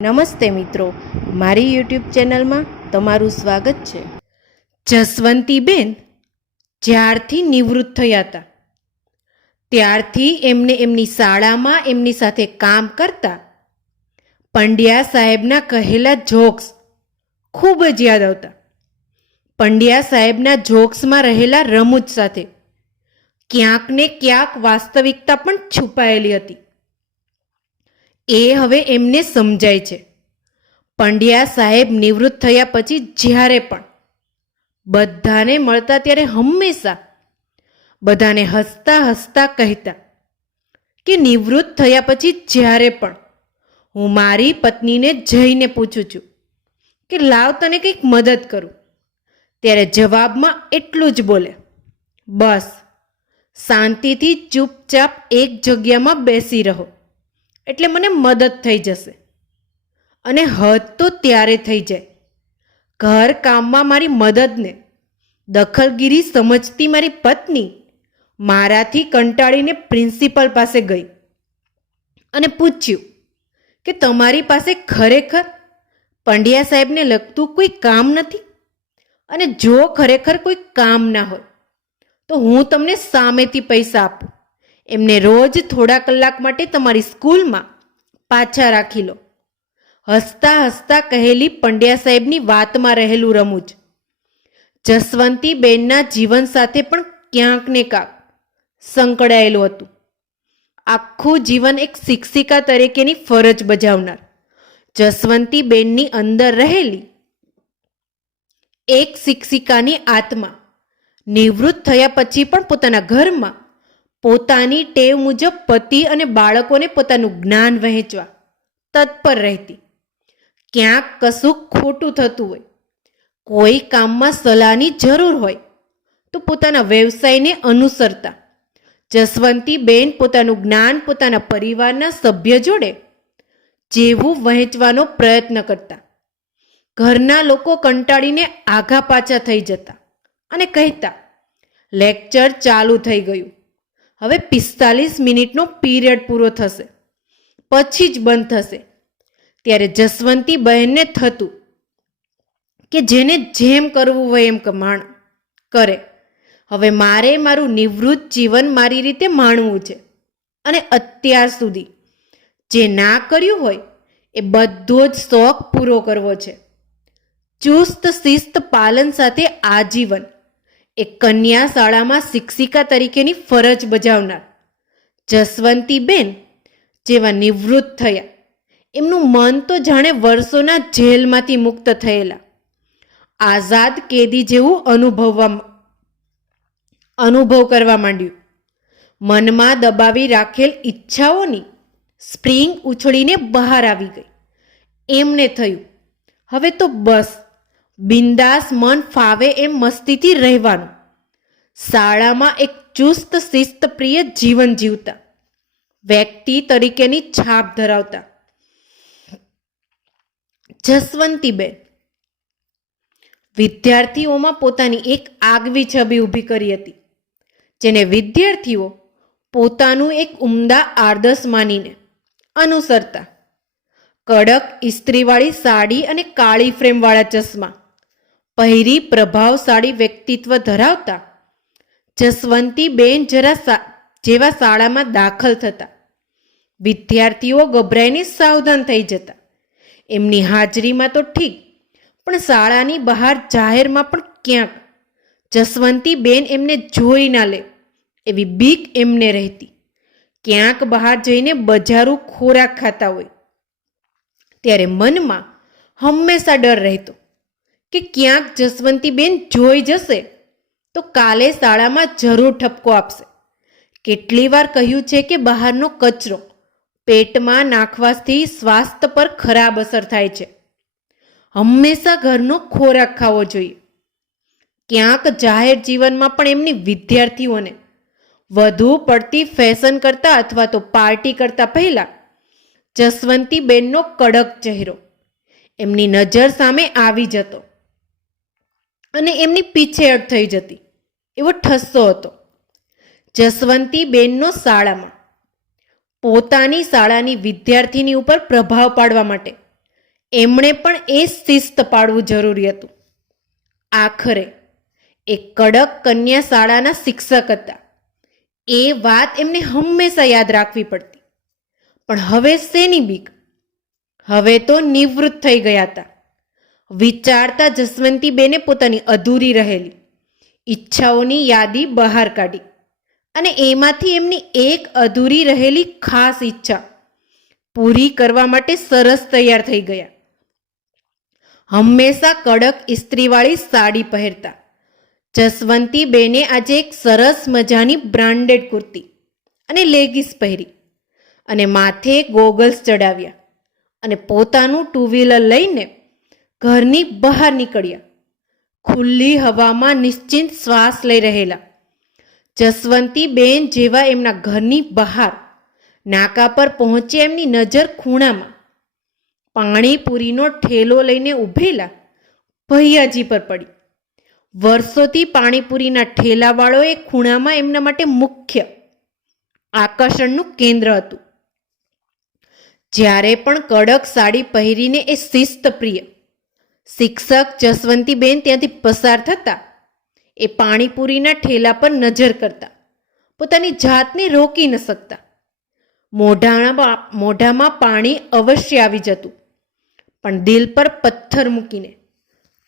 નમસ્તે મિત્રો, મારી યુટ્યુબ ચેનલમાં તમારું સ્વાગત છે. જસવંતીબેન જ્યારથી નિવૃત્ત થયા હતા ત્યારથી એમને એમની શાળામાં એમની સાથે કામ કરતા પંડ્યા સાહેબના કહેલા જોક્સ ખૂબ જ યાદ આવતા. પંડ્યા સાહેબના જોક્સમાં રહેલા રમૂજ સાથે ક્યાંક ને ક્યાંક વાસ્તવિકતા પણ છુપાયેલી હતી. એ હવે એમને સમજાય છે. પંડ્યા સાહેબ નિવૃત્ત થયા પછી જ્યારે પણ બધાને મળતા ત્યારે હંમેશા બધાને હસતા હસતા કહેતા કે નિવૃત્ત થયા પછી જ્યારે પણ હું મારી પત્નીને જઈને પૂછું છું કે લાવ તને કંઈક મદદ કરું, ત્યારે જવાબમાં એટલું જ બોલે, બસ શાંતિથી ચૂપચાપ એક જગ્યામાં બેસી રહો એટલે મને મદદ થઈ જશે. અને હદ તો ત્યારે થઈ જાય. ઘર કામમાં મારી મદદને દખલગીરી સમજતી મારી પત્ની મારાથી કંટાળીને પ્રિન્સિપલ પાસે ગઈ અને પૂછ્યું કે તમારી પાસે ખરેખર પંડ્યા સાહેબને લગતું કોઈ કામ નથી? અને જો ખરેખર કોઈ કામ ના હોય તો હું તમને સામેથી પૈસા આપું, એમને રોજ થોડા કલાક માટે તમારી સ્કૂલમાં પાછા રાખી લો. હસતા હસતા કહેલી પંડ્યા સાહેબની વાતમાં રહેલું રમૂજ જસવંતીબેનના જીવન સાથે પણ ક્યાંક ને ક્યાંક સંકળાયેલું હતું. આખું જીવન એક શિક્ષિકા તરીકેની ફરજ બજાવનાર જસવંતીબેનની અંદર રહેલી એક શિક્ષિકાની આત્મા નિવૃત્ત થયા પછી પણ પોતાના ઘરમાં પોતાની ટેવ મુજબ પતિ અને બાળકોને પોતાનું જ્ઞાન વહેંચવા તત્પર રહેતી. ક્યાંક કશું ખોટું થતું હોય, કોઈ કામમાં સલાહની જરૂર હોય તો પોતાના વ્યવસાયને અનુસરતા જસવંતીબેન પોતાનું જ્ઞાન પોતાના પરિવારના સભ્ય જોડે જેવું વહેંચવાનો પ્રયત્ન કરતા. ઘરના લોકો કંટાળીને આઘા પાછા થઈ જતા અને કહેતા, લેક્ચર ચાલુ થઈ ગયું, હવે 45 મિનિટનો પીરિયડ પૂરો થશે પછી જ બંધ થશે. ત્યારે જસવંતીબહેનને થતું કે જેને જેમ કરવું હોય એમ કરે, હવે મારે મારું નિવૃત્ત જીવન મારી રીતે માણવું છે અને અત્યાર સુધી જે ના કર્યું હોય એ બધો જ શોખ પૂરો કરવો છે. ચુસ્ત શિસ્ત પાલન સાથે આજીવન એક કન્યા શાળામાં શિક્ષિકા તરીકેની ફરજ બજાવનાર જસવંતીબેન જેવા નિવૃત્ત થયા, એમનું મન તો જાણે વર્ષોના જેલમાંથી મુક્ત થયેલા આઝાદ કેદી જેવું અનુભવ કરવા માંડ્યું. મનમાં દબાવી રાખેલ ઈચ્છાઓની સ્પ્રિંગ ઉછળીને બહાર આવી ગઈ. એમને થયું હવે તો બસ બિંદાસ મન ફાવે એમ મસ્તીથી રહેવાનું. શાળામાં એક ચુસ્ત શિસ્તપ્રિય જીવન જીવતા વ્યક્તિ તરીકેની છાપ ધરાવતા જસવંતીબેન વિદ્યાર્થીઓમાં પોતાની એક આગવી છબી ઊભી કરી હતી, જેને વિદ્યાર્થીઓ પોતાનું એક ઉમદા આદર્શ માનીને અનુસરતા. કડક ઇસ્ત્રીવાળી સાડી અને કાળી ફ્રેમવાળા ચશ્મા પહેરી પ્રભાવશાળી વ્યક્તિત્વ ધરાવતા જસવંતીબેન જેવા શાળામાં દાખલ થતા વિદ્યાર્થીઓ ગભરાઈને સાવધાન થઈ જતા. એમની હાજરીમાં તો ઠીક, પણ શાળાની બહાર જાહેરમાં પણ ક્યાંક જસવંતીબેન એમને જોઈ ના લે એવી બીક એમને રહેતી. ક્યાંક બહાર જઈને બજારું ખોરાક ખાતા હોય ત્યારે મનમાં હંમેશા ડર રહેતો કે ક્યાંક જસવંતીબેન જોઈ જશે તો કાલે શાળામાં જરૂર ઠપકો આપશે. કેટલી વાર કહ્યું છે કે બહારનો કચરો પેટમાં નાખવાથી સ્વાસ્થ્ય પર ખરાબ અસર થાય છે. હંમેશા ઘરનો ખોરાક ખાવો જોઈએ. ક્યાંક જાહેર જીવનમાં પણ એમની વિદ્યાર્થીઓને વધુ પડતી ફેશન કરતા અથવા તો પાર્ટી કરતા પહેલા જસવંતીબેનનો કડક ચહેરો એમની નજર સામે આવી જતો અને એમની પીછેહટ થઈ જતી એવો ઠસ્સો હતો. જસવંતીબેનનો શાળામાં પોતાની શાળાની વિદ્યાર્થીની ઉપર પ્રભાવ પાડવા માટે એમણે પણ એ શિસ્ત પાળવું જરૂરી હતું. આખરે એ કડક કન્યા શાળાના શિક્ષક હતા. એ વાત એમને હંમેશા યાદ રાખવી પડતી. પણ હવે શેની બીક? હવે તો નિવૃત્ત થઈ ગયા હતા. વિચારતા જસવંતીબેને પોતાની અધૂરી રહેલી ઈચ્છાઓની યાદી બહાર કાઢી અને એમાંથી એમની એક અધૂરી રહેલી ખાસ ઈચ્છા પૂરી કરવા માટે સરસ તૈયાર થઈ ગયા. હંમેશા કડક ઇસ્ત્રીવાળી સાડી પહેરતા જસવંતીબેને આજે એક સરસ મજાની બ્રાન્ડેડ કુર્તી અને લેગીસ પહેરી અને માથે ગોગલ્સ ચડાવ્યા અને પોતાનું ટુ વ્હીલર લઈને ઘરની બહાર નીકળ્યા. ખુલ્લી હવામાં નિશ્ચિંત શ્વાસ લઈ રહેલા જસવંતીબેન જેવા એમના ઘરની બહાર નાકા પર પહોંચ્યા, એમની નજર ખૂણામાં પાણીપુરીનો ઠેલો લઈને ઊભેલા ભૈયાજી પર પડી. વર્ષોથી પાણીપુરીના ઠેલાવાળો એ ખૂણામાં એમના માટે મુખ્ય આકર્ષણનું કેન્દ્ર હતું. જ્યારે પણ કડક સાડી પહેરીને એ શિસ્તપ્રિય શિક્ષક જસવંતીબેન ત્યાંથી પસાર થતા, એ પાણીપુરીના ઠેલા પર નજર કરતા પોતાની જાતને રોકી ન શકતા. મોઢામાં પાણી અવશ્ય આવી જતું, પણ દિલ પર પથ્થર મૂકીને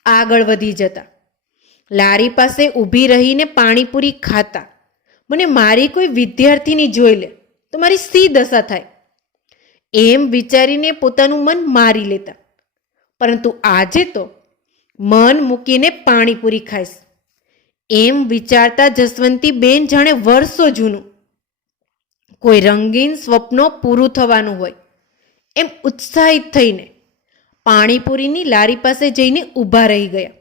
આગળ વધી જતા. લારી પાસે ઊભી રહીને પાણીપુરી ખાતા મને મારી કોઈ વિદ્યાર્થીની જોઈ લે તો મારી સી દશા થાય, એમ વિચારીને પોતાનું મન મારી લેતા. પરંતુ આજે તો મન મૂકીને પાણીપુરી ખાઈશ એમ વિચારતા જસવંતીબેન જાણે વર્ષો જૂનું કોઈ રંગીન સ્વપ્નો પૂરું થવાનું હોય એમ ઉત્સાહિત થઈને પાણીપુરીની લારી પાસે જઈને ઊભા રહી ગયા.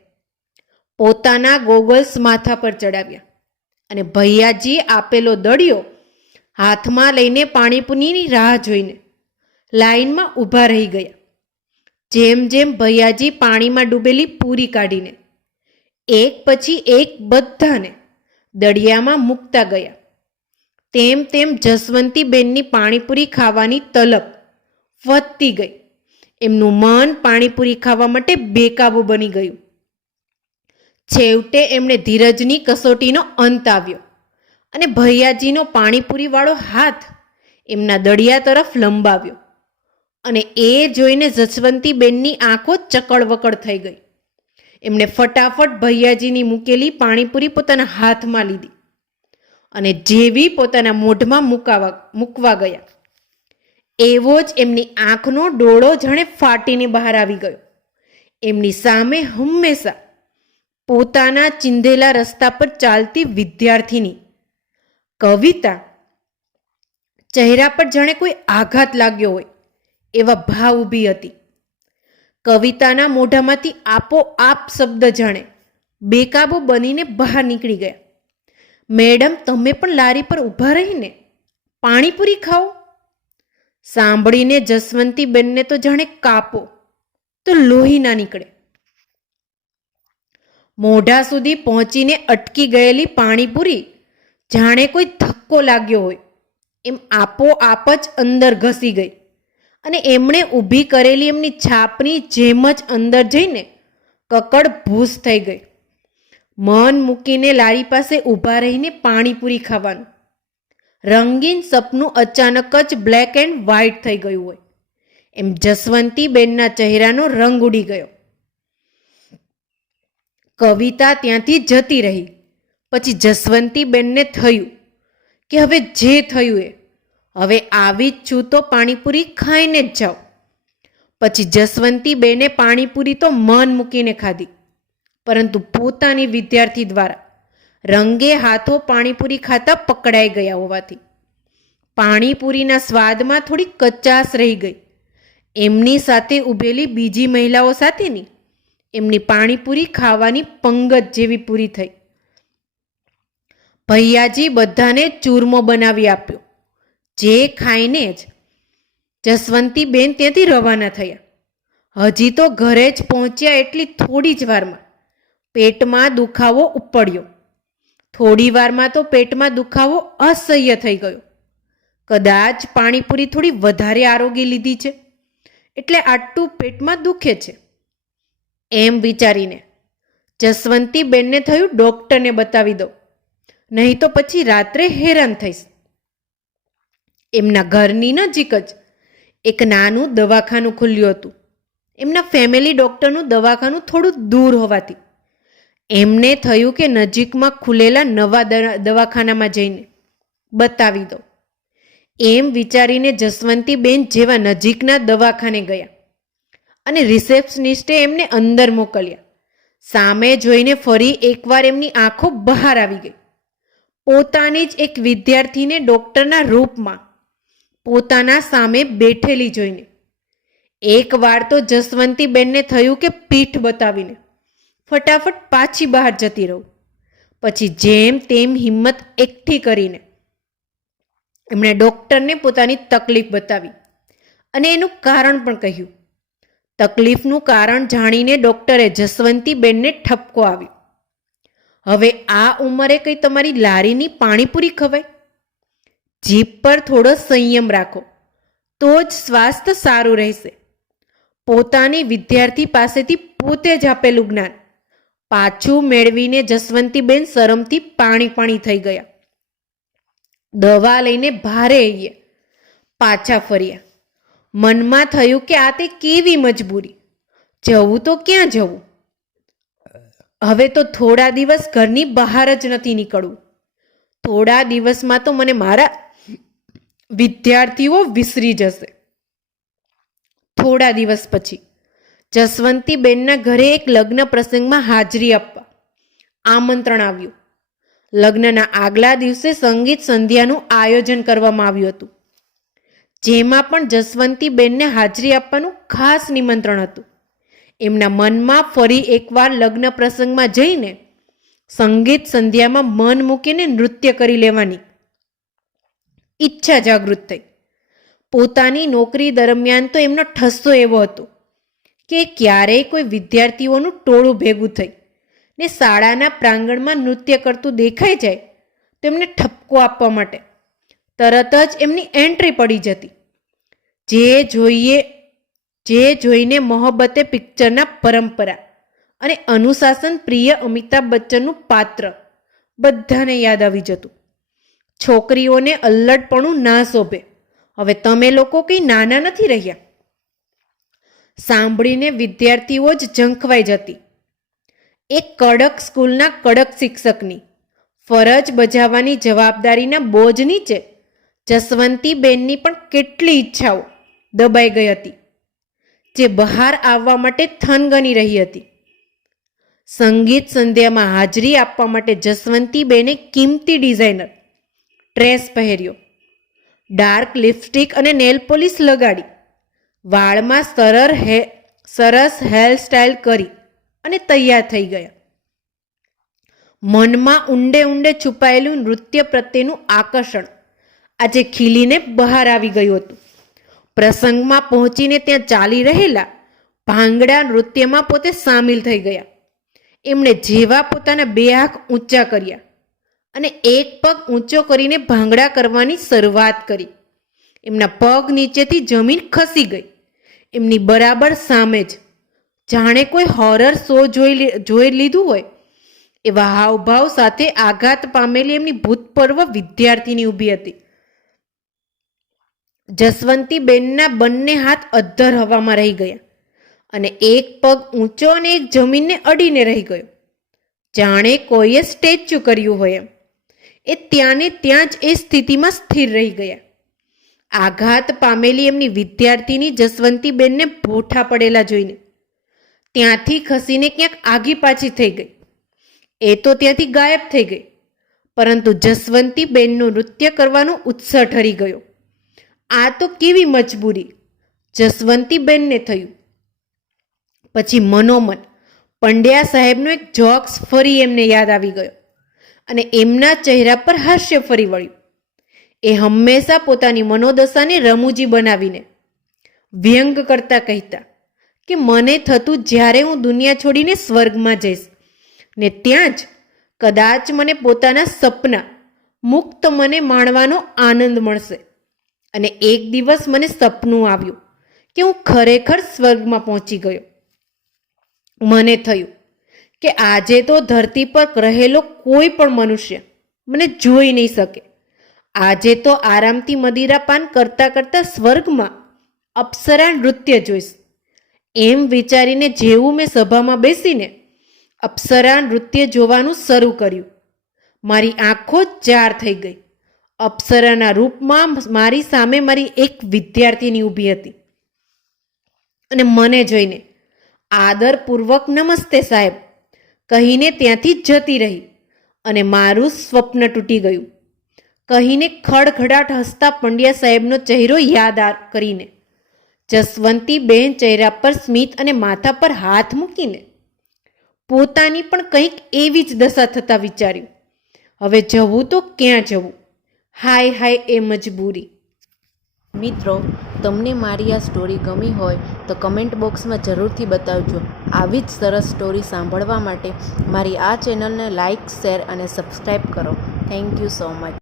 પોતાના ગોગલ્સ માથા પર ચડાવ્યા અને ભૈયાજી આપેલો દળિયો હાથમાં લઈને પાણીપુરીની રાહ જોઈને લાઈનમાં ઊભા રહી ગયા. જેમ જેમ ભૈયાજી પાણીમાં ડૂબેલી પૂરી કાઢીને એક પછી એક બધાને દળિયામાં મૂકતા ગયા, તેમ તેમ જસવંતીબેનની પાણીપુરી ખાવાની તલબ વધતી ગઈ. એમનું મન પાણીપુરી ખાવા માટે બેકાબૂ બની ગયું. છેવટે એમણે ધીરજની કસોટીનો અંત આવ્યો અને ભૈયાજીનો પાણીપુરીવાળો હાથ એમના દળિયા તરફ લંબાવ્યો અને એ જોઈને જસવંતીબેનની આંખો ચકળવકળ થઈ ગઈ. એમણે ફટાફટ ભૈયાજીની મૂકેલી પાણીપુરી પોતાના હાથમાં લીધી અને જેવી પોતાના મોઢમાં મૂકવા ગયા એવો જ એમની આંખનો ડોળો જાણે ફાટીને બહાર આવી ગયો. એમની સામે હંમેશા પોતાના ચીંધેલા રસ્તા પર ચાલતી વિદ્યાર્થીની કવિતા ચહેરા પર જાણે કોઈ આઘાત લાગ્યો હોય એવા ભાવ ઊભી હતી. કવિતાના મોઢામાંથી આપોઆપ શબ્દ જાણે બેકાબૂ બનીને બહાર નીકળી ગયા. મેડમ, તમે પણ લારી પર ઊભા રહીને પાણીપુરી ખાઓ? સાંભળીને જસવંતીબેનને તો જાણે કાપો તો લોહી ના નીકળે. મોઢા સુધી પહોંચીને અટકી ગયેલી પાણીપુરી જાણે કોઈ ધક્કો લાગ્યો હોય એમ આપોઆપ જ અંદર ઘસી ગઈ અને એમણે ઊભી કરેલી એમની છાપની જેમ જ અંદર જઈને કકડ ભૂસ થઈ ગઈ. મન મૂકીને લારી પાસે ઊભા રહીને પાણીપુરી ખાવાનું રંગીન સપનું અચાનક જ બ્લેક એન્ડ વ્હાઇટ થઈ ગયું હોય એમ જસવંતીબેનના ચહેરાનો રંગ ઉડી ગયો. કવિતા ત્યાંથી જતી રહી. પછી જસવંતીબેનને થયું કે હવે જે થયું એ હવે આવી જ છું તો પાણીપુરી ખાઈને જ જાઉં. પછી જસવંતીબેને પાણીપુરી તો મન મૂકીને ખાધી, પરંતુ પોતાની વિદ્યાર્થી દ્વારા રંગે હાથો પાણીપુરી ખાતા પકડાઈ ગયા હોવાથી પાણીપુરીના સ્વાદમાં થોડી કચાશ રહી ગઈ. એમની સાથે ઊભેલી બીજી મહિલાઓ સાથેની એમની પાણીપુરી ખાવાની પંગત જેવી પૂરી થઈ. ભૈયાજી બધાને ચૂરમો બનાવી આપ્યો, જે ખાઈને જ જસવંતીબેન ત્યાંથી રવાના થયા. હજી તો ઘરે જ પહોંચ્યા એટલી થોડી જ વારમાં પેટમાં દુખાવો ઉપડ્યો. થોડી વારમાં તો પેટમાં દુખાવો અસહ્ય થઈ ગયો. કદાચ પાણીપુરી થોડી વધારે આરોગી લીધી છે એટલે આટલું પેટમાં દુખે છે. એમ વિચારીને જસવંતીબેનને થયું ડૉક્ટરને બતાવી દો, નહીં તો પછી રાત્રે હેરાન થઈશ. એમના ઘરની નજીક જ એક નાનું દવાખાનું ખુલ્યું હતું. એમના ફેમિલી ડૉક્ટરનું દવાખાનું થોડું દૂર હોવાથી એમને થયું કે નજીકમાં ખુલેલા નવા દવાખાનામાં જઈને બતાવી દો. એમ વિચારીને જસવંતીબેન જેવા નજીકના દવાખાને ગયા અને રિસેપ્શનિસ્ટે એમને અંદર મોકલ્યા. સામે જોઈને ફરી એકવાર એમની આંખો બહાર આવી ગઈ. પોતાની જ એક વિદ્યાર્થીને ડૉક્ટરના રૂપમાં પોતાના સામે બેઠેલી જોઈને એકવાર તો જસવંતીબેનને થયું કે પીઠ બતાવીને ફટાફટ પાછી બહાર જતી રહું. પછી જેમ તેમ હિંમત એકઠી કરીને એમણે ડૉક્ટરને પોતાની તકલીફ બતાવી અને એનું કારણ પણ કહ્યું. તકલીફનું કારણ જાણીને ડૉક્ટરે જસવંતીબેનને ઠપકો આવ્યો. હવે આ ઉંમરે કંઈ તમારી લારીની પાણીપુરી ખવાય? જીભ પર થોડો સંયમ રાખો તો જ સ્વાસ્થ્ય સારું રહેશે. પોતાની વિદ્યાર્થી પાસેથી પોતે જ આપેલું જ્ઞાન પાછું મેળવીને જસવંતીબેન શરમથી પાણી થઈ ગયા. દવા લઈને ભારે પાછા ફર્યા. મનમાં થયું કે આ તે કેવી મજબૂરી, જવું તો ક્યાં જવું? હવે તો થોડા દિવસ ઘરની બહાર જ નથી નીકળવું. થોડા દિવસમાં તો મને મારા વિદ્યાર્થીઓ વિસરી જશે. થોડા દિવસ પછી જસવંતીબેનના ઘરે એક લગ્ન પ્રસંગમાં હાજરી આપવા આમંત્રણ આવ્યું. લગ્નના આગલા દિવસે સંગીત સંધ્યાનું આયોજન કરવામાં આવ્યું હતું, જેમાં પણ જસવંતીબેનને હાજરી આપવાનું ખાસ નિમંત્રણ હતું. એમના મનમાં ફરી એકવાર લગ્ન પ્રસંગમાં જઈને સંગીત સંધ્યામાં મન મૂકીને નૃત્ય કરી લેવાની ઈચ્છા જાગૃત થઈ. પોતાની નોકરી દરમિયાન તો એમનો ઠસ્સો એવો હતો કે ક્યારેય કોઈ વિદ્યાર્થીઓનું ટોળું ભેગું થઈ ને શાળાના પ્રાંગણમાં નૃત્ય કરતું દેખાઈ જાય તો એમને ઠપકો આપવા માટે તરત જ એમની એન્ટ્રી પડી જતી. જે જોઈને મોહબ્બતે પિક્ચરના પરંપરા અને અનુશાસન પ્રિય અમિતાભ બચ્ચનનું પાત્ર બધાને યાદ આવી જતું. છોકરીઓને અલ્લડપણું ના શોભે. હવે તમે લોકો કંઈ નાના નથી રહ્યા. સાંભળીને વિદ્યાર્થીઓ જ ઝંખવાઈ જતી. એક કડક સ્કૂલના કડક શિક્ષકની ફરજ બજાવવાની જવાબદારીના બોજ નીચે જસવંતીબેનની પણ કેટલી ઈચ્છાઓ દબાઈ ગઈ હતી, જે બહાર આવવા માટે થનગની રહી હતી. સંગીત સંધ્યામાં હાજરી આપવા માટે જસવંતીબેને કિંમતી ડિઝાઇનર ડ્રેસ પહેર્યો, ડાર્ક લિપસ્ટિક અને નેલ પોલિશ લગાડી, વાળમાં સરસ હેરસ્ટાઇલ કરી અને તૈયાર થઈ ગયા. મનમાં ઊંડે છુપાયેલું નૃત્ય પ્રત્યેનું આકર્ષણ આજે ખીલીને બહાર આવી ગયું હતું. પ્રસંગમાં પહોંચીને ત્યાં ચાલી રહેલા ભાંગડા નૃત્યમાં પોતે સામેલ થઈ ગયા. એમણે જેવા પોતાના બે આંખ ઊંચા કર્યા અને એક પગ ઊંચો કરીને ભાંગડા કરવાની શરૂઆત કરી. એમના પગ નીચેથી જમીન ખસી ગઈ. એમની બરાબર સામે જ જાણે કોઈ હોરર શો જોઈ લીધું હોય એવા હાવભાવ સાથે આઘાત પામેલી એમની ભૂતપૂર્વ વિદ્યાર્થીની ઊભી હતી. જસવંતીબેનના બંને હાથ અદ્ધર હવામાં રહી ગયા અને એક પગ ઊંચો અને એક જમીનને અડીને રહી ગયો, જાણે કોઈએ સ્ટેચ્યુ કર્યું હોય એમ. એ ત્યાંને ત્યાં જ એ સ્થિતિમાં સ્થિર રહી ગયા. આઘાત પામેલી એમની વિદ્યાર્થીની જસવંતીબેનને ભોઠા પડેલા જોઈને ત્યાંથી ખસીને ક્યાંક આગી પાછી થઈ ગઈ. એ તો ત્યાંથી ગાયબ થઈ ગઈ, પરંતુ જસવંતીબેનનું નૃત્ય કરવાનો ઉત્સાહ ઠરી ગયો. આ તો કેવી મજબૂરી જસવંતીબેનને થયું. પછી મનોમન પંડ્યા સાહેબનો એક જોક્સ ફરી એમને યાદ આવી ગયો અને એમના ચહેરા પર હાસ્ય ફરી વળ્યું. એ હંમેશા પોતાની મનોદશાને રમૂજી બનાવીને વ્યંગ કરતા કહેતા કે મને થતું જ્યારે હું દુનિયા છોડીને સ્વર્ગમાં જઈશ ને ત્યાં જ કદાચ મને પોતાના સપના મુક્ત મને માણવાનો આનંદ મળશે. અને એક દિવસ મને સપનું આવ્યું કે હું ખરેખર સ્વર્ગમાં પહોંચી ગયો. મને થયું કે આજે તો ધરતી પર રહેલો કોઈ પણ મનુષ્ય મને જોઈ નહીં શકે. આજે તો આરામથી મદિરાપાન કરતાં કરતાં સ્વર્ગમાં અપ્સરા નૃત્ય જોઈશ. એમ વિચારીને જેવું મેં સભામાં બેસીને અપ્સરા નૃત્ય જોવાનું શરૂ કર્યું, મારી આંખો ચાર થઈ ગઈ. અપ્સરાના રૂપમાં મારી સામે મારી એક વિદ્યાર્થીની ઊભી હતી અને મને જોઈને આદરપૂર્વક નમસ્તે સાહેબ કહીને ત્યાંથી જતી રહી અને મારું સ્વપ્ન તૂટી ગયું કહીને ખડખડાટ હસતા પંડ્યા સાહેબનો ચહેરો યાદ કરીને જસવંતીબેન ચહેરા પર સ્મિત અને માથા પર હાથ મૂકીને પોતાની પણ કંઈક એવી જ દશા થતાં વિચાર્યું, હવે જવું તો ક્યાં જવું? હાય હાય એ મજબૂરી. મિત્રો, તમને મારી આ સ્ટોરી ગમી હોય તો કમેન્ટ બોક્સમાં જરૂરથી બતાવજો. આવી જ સરસ સ્ટોરી સાંભળવા માટે મારી આ ચેનલને લાઇક, શેર અને સબસ્ક્રાઈબ કરો. Thank you so much.